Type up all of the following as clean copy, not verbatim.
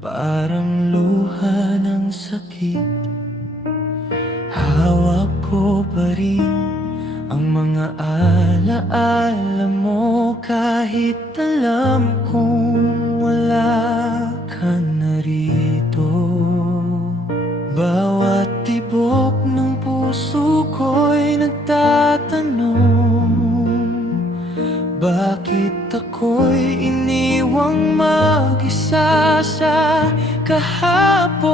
Parang luha ng sakit, hawak ko pa rin ang mga alaala mo. Kahit alam kong wala ka na rito, bawat tibok ng puso ko'y nagtatanong, bakit ako'y iniwang mag-isa sa kahapon?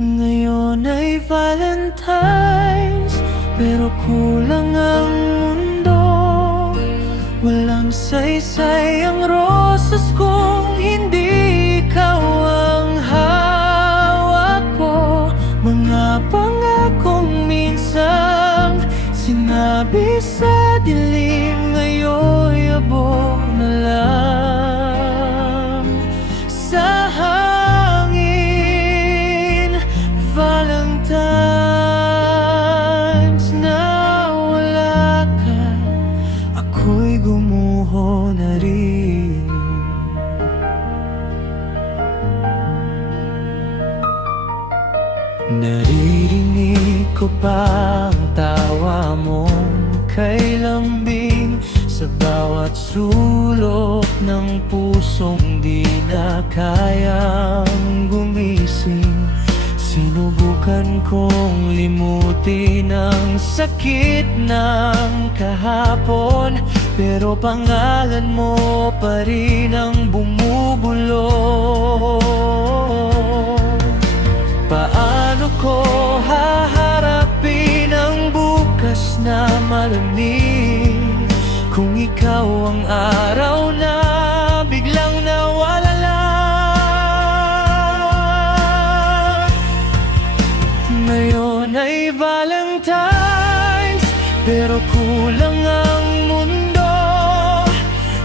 Ngayon ay Valentine's, pero kulang ang mundo. Walang saysay ang rosas kung hindi ikaw ang hawak ko. Mga pangakong minsan sinabi sa dilim, ngayon'y abot na lang sa hangin. Valentine's, na wala ka, ako'y gumuho na rin. Naririnig ko pa ang tawa mong kay lambing sa bawat sulok ng pusong di na kayang gumising. Sinubukan kong limutin ang sakit ng kahapon, pero pangalan mo pa rin ang bumubulong. Paano ko haharapin ang bukas na malamig kung ikaw ang araw na biglang nawala lang? Ngayon ay Valentine's, pero kulang ang mundo.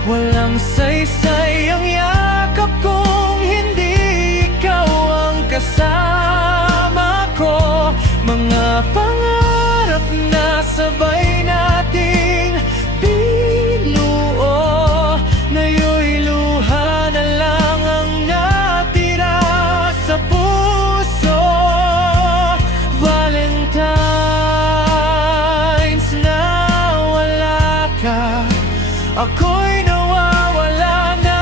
Walang saysay ang yakap kung hindi ikaw ang kasama ko. Mga pangarap na sabay nating binuo, ngayon'y luha na lang ang natira sa puso. Valentine's, na wala ka, ako'y nawawala na.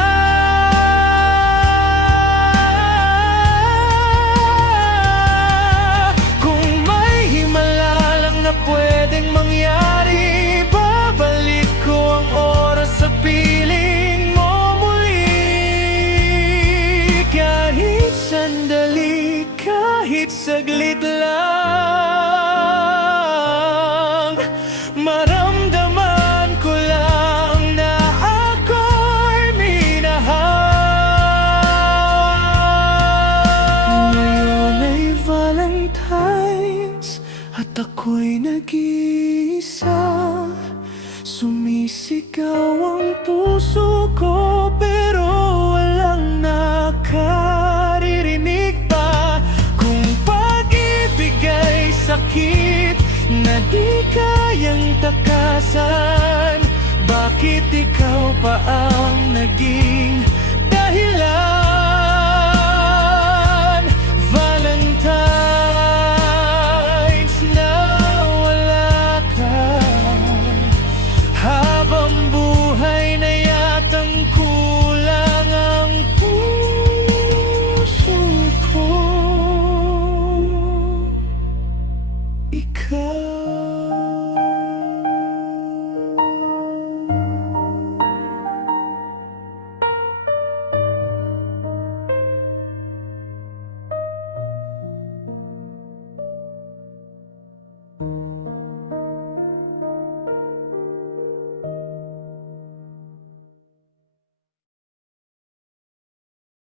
Kung may himala lang na pwedeng mangyari, babalik ko ang oras sa piling mo muli. Kahit sandali, kahit saglit lang, maramdaman ko lang na ako'y minahal. Ngayon ay Valentine's at ako'y nag-iisa. Sumisigaw ang puso ko, pero walang nakaririnig pa. Kung pag-ibig ay sakit na di kayang takasan, bakit ikaw pa ang nag-iisa?